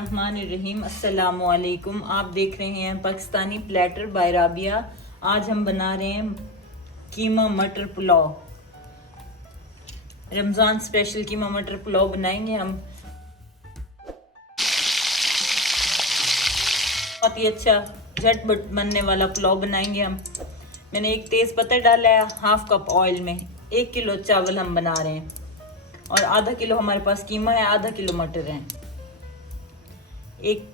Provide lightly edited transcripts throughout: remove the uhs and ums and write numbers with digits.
बिस्मिल्लाहिर्रहमानिर्रहीम। अस्सलामुअलैकुम। आप देख रहे हैं पाकिस्तानी प्लेटर बाय राबिया। आज हम बना रहे हैं कीमा मटर पुलाव। रमज़ान स्पेशल कीमा मटर पुलाव बनाएंगे हम। बहुत ही अच्छा झटपट बनने वाला पुलाव बनाएंगे हम। मैंने एक तेज़ पत्ता डाला है, हाफ कप ऑयल में। 1 किलो चावल हम बना रहे हैं और आधा किलो हमारे पास कीमा है, आधा किलो मटर है। एक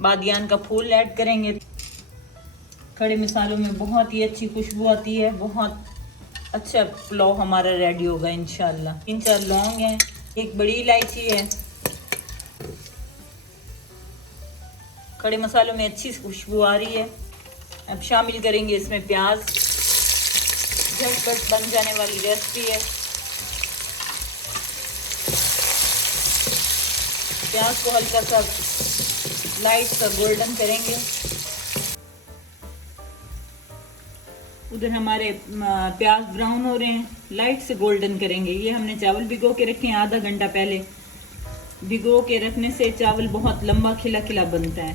बादियान का फूल ऐड करेंगे। खड़े मसालों में बहुत ही अच्छी खुशबू आती है। बहुत अच्छा पुलाव हमारा रेडी होगा इंशाल्लाह। 3-4 लौंग हैं, एक बड़ी इलायची है। खड़े मसालों में अच्छी खुशबू आ रही है। अब शामिल करेंगे इसमें प्याज। झटपट बन जाने वाली रेसिपी है। प्याज को हल्का सा लाइट सा गोल्डन करेंगे। उधर हमारे प्याज ब्राउन हो रहे हैं, लाइट से गोल्डन करेंगे। ये हमने चावल भिगो के रखे हैं आधा घंटा पहले। भिगो के रखने से चावल बहुत लंबा खिला खिला बनता है।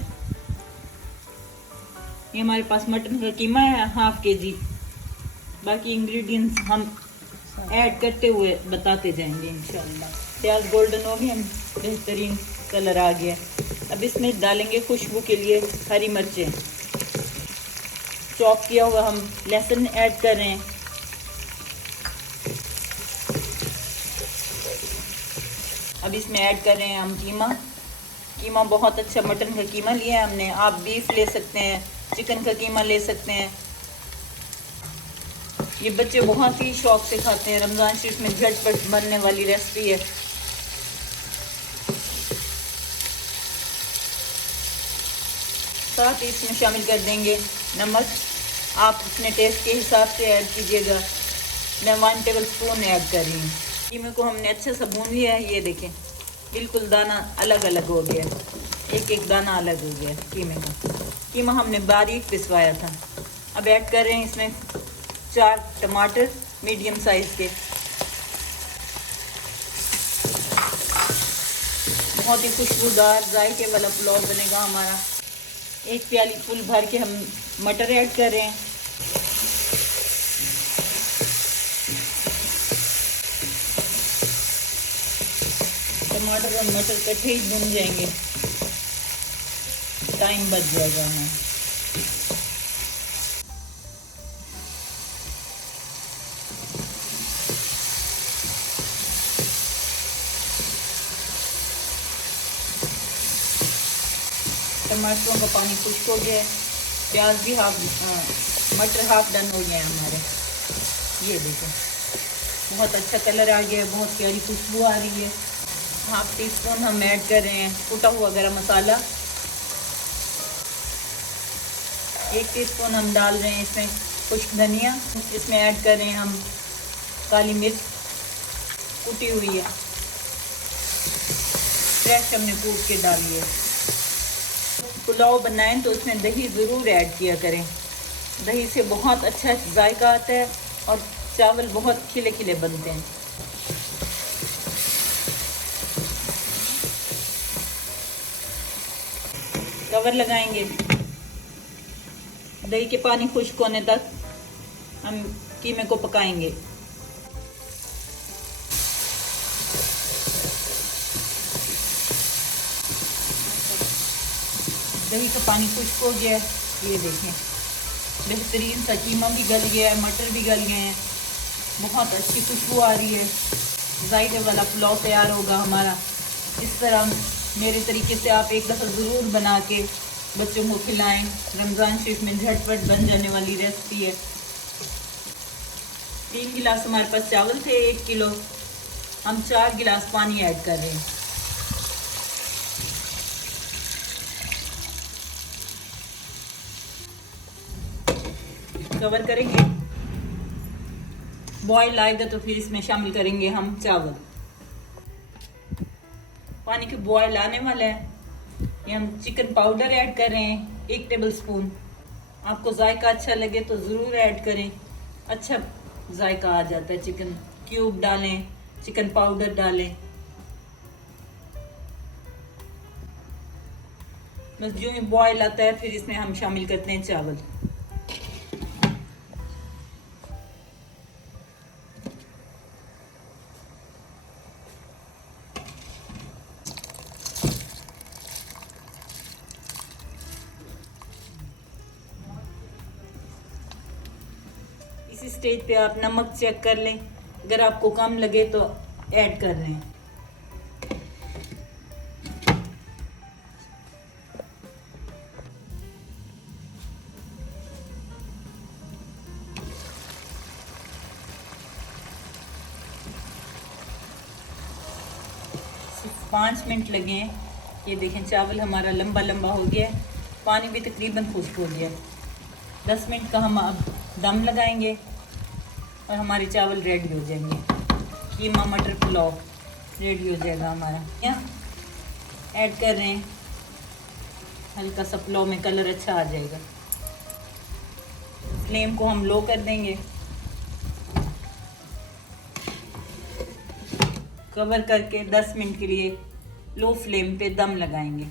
ये हमारे पास मटन का कीमा है, हाफ केजी। बाकी इंग्रेडिएंट्स हम ऐड करते हुए बताते जाएंगे इंशाल्लाह। प्याज गोल्डन हो गए, हम बेहतरीन कलर आ गया। अब इसमें डालेंगे खुशबू के लिए हरी मिर्चें। चॉप किया हुआ हम लहसुन ऐड कर रहे हैं। अब इसमें ऐड कर रहे हैं हम कीमा। कीमा बहुत अच्छा मटन का कीमा लिया है हमने। आप बीफ ले सकते हैं, चिकन का कीमा ले सकते हैं। ये बच्चे बहुत ही शौक से खाते हैं। रमज़ान शरीफ में झटपट बनने वाली रेसिपी है। साथ ही इसमें शामिल कर देंगे नमक। आप अपने टेस्ट के हिसाब से ऐड कीजिएगा। मैं 1 टेबल स्पून ऐड कर रही हूँ। कीमे को हमने अच्छे से भून लिया है। ये देखें, बिल्कुल दाना अलग अलग हो गया, एक एक दाना अलग हो गया कीमे का। कीमा हमने बारीक पिसवाया था। अब ऐड कर रहे हैं इसमें 4 टमाटर मीडियम साइज़ के। बहुत ही खुशबूदार जायके वाला पुलाव बनेगा हमारा। 1 प्याली फुल भर के हम मटर ऐड कर रहे हैं। टमाटर और मटर इकट्ठे ही भून जाएंगे, टाइम बच जाएगा हमें। टमाटरों का पानी खुश्क हो गया है। प्याज भी मटर हाफ डन हो गए हैं हमारे। ये देखो, बहुत अच्छा कलर आ गया है, बहुत प्यारी खुशबू आ रही है। हाफ टी स्पून हम ऐड कर रहे हैं कुटा हुआ गरम मसाला। 1 टीस्पून हम डाल रहे हैं इसमें खुश्क धनिया। इसमें ऐड कर रहे हैं हम काली मिर्च कुटी हुई है, फ्रेश हमने कूट के डाली है। पुलाव बनाएं तो उसमें दही ज़रूर ऐड किया करें। दही से बहुत अच्छा जायका आता है और चावल बहुत खिले खिले बनते हैं। कवर लगाएंगे। दही के पानी खुश्क होने तक हम कीमे को पकाएंगे। दही का पानी खुश्क हो गया है। ये देखें, बेहतरीन सा कीमा भी गल गया है, मटर भी गल गए हैं। बहुत अच्छी खुशबू आ रही है। जायके वाला पुलाव तैयार होगा हमारा। इस तरह मेरे तरीके से आप एक दफ़ा ज़रूर बना के बच्चों को खिलाएं। रमज़ान शरीफ में झटपट बन जाने वाली रेसिपी है। 3 गिलास हमारे पास चावल थे, 1 किलो। हम 4 गिलास पानी ऐड कर रहे हैं। कवर करेंगे। बॉयल आएगा तो फिर इसमें शामिल करेंगे हम चावल। पानी के बॉयल आने वाला है। ये हम चिकन पाउडर ऐड कर रहे हैं 1 टेबल स्पून। आपको जायका अच्छा लगे तो ज़रूर ऐड करें, अच्छा जायका आ जाता है। चिकन क्यूब डालें, चिकन पाउडर डालें। बस जो ही बॉयल आता है फिर इसमें हम शामिल करते हैं चावल। इसी स्टेज पे आप नमक चेक कर लें, अगर आपको कम लगे तो ऐड कर लें। सिर्फ 5 मिनट लगे हैं। ये देखें चावल हमारा लंबा लंबा हो गया है, पानी भी तकरीबन खुश्क हो गया। 10 मिनट का हम अब दम लगाएंगे और हमारे चावल रेडी हो जाएंगे। कीमा मटर पुलाव रेडी हो जाएगा हमारा। यहाँ ऐड कर रहे हैं, हल्का सा पुलाव में कलर अच्छा आ जाएगा। फ्लेम को हम लो कर देंगे, कवर करके 10 मिनट के लिए लो फ्लेम पे दम लगाएंगे।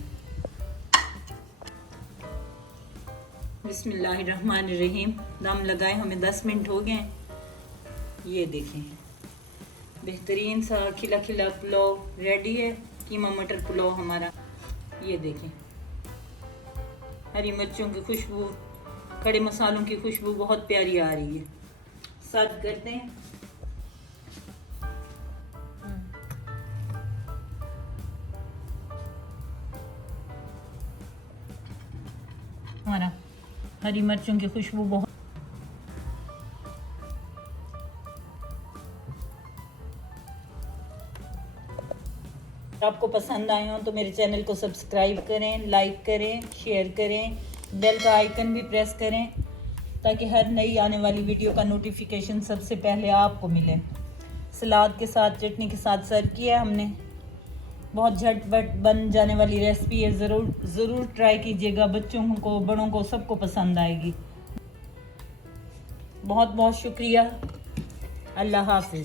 बिस्मिल्लाहिर्रहमानिर्रहीम। दम लगाए हमें 10 मिनट हो गए। ये देखें बेहतरीन सा खिला खिला पुलाव रेडी है, कीमा मटर पुलाव हमारा। ये देखें हरी मिर्चों की खुशबू, खड़े मसालों की खुशबू बहुत प्यारी आ रही है। सर्व करते हैं। हमारा हरी मिर्चों की खुशबू बहुत। आपको पसंद आए हो तो मेरे चैनल को सब्सक्राइब करें, लाइक करें, शेयर करें, बेल का आइकन भी प्रेस करें ताकि हर नई आने वाली वीडियो का नोटिफिकेशन सबसे पहले आपको मिले। सलाद के साथ, चटनी के साथ सर्व किया हमने। बहुत झटपट बन जाने वाली रेसिपी है, ज़रूर ट्राई कीजिएगा। बच्चों को, बड़ों को, सबको पसंद आएगी। बहुत बहुत शुक्रिया। अल्लाह हाफिज़।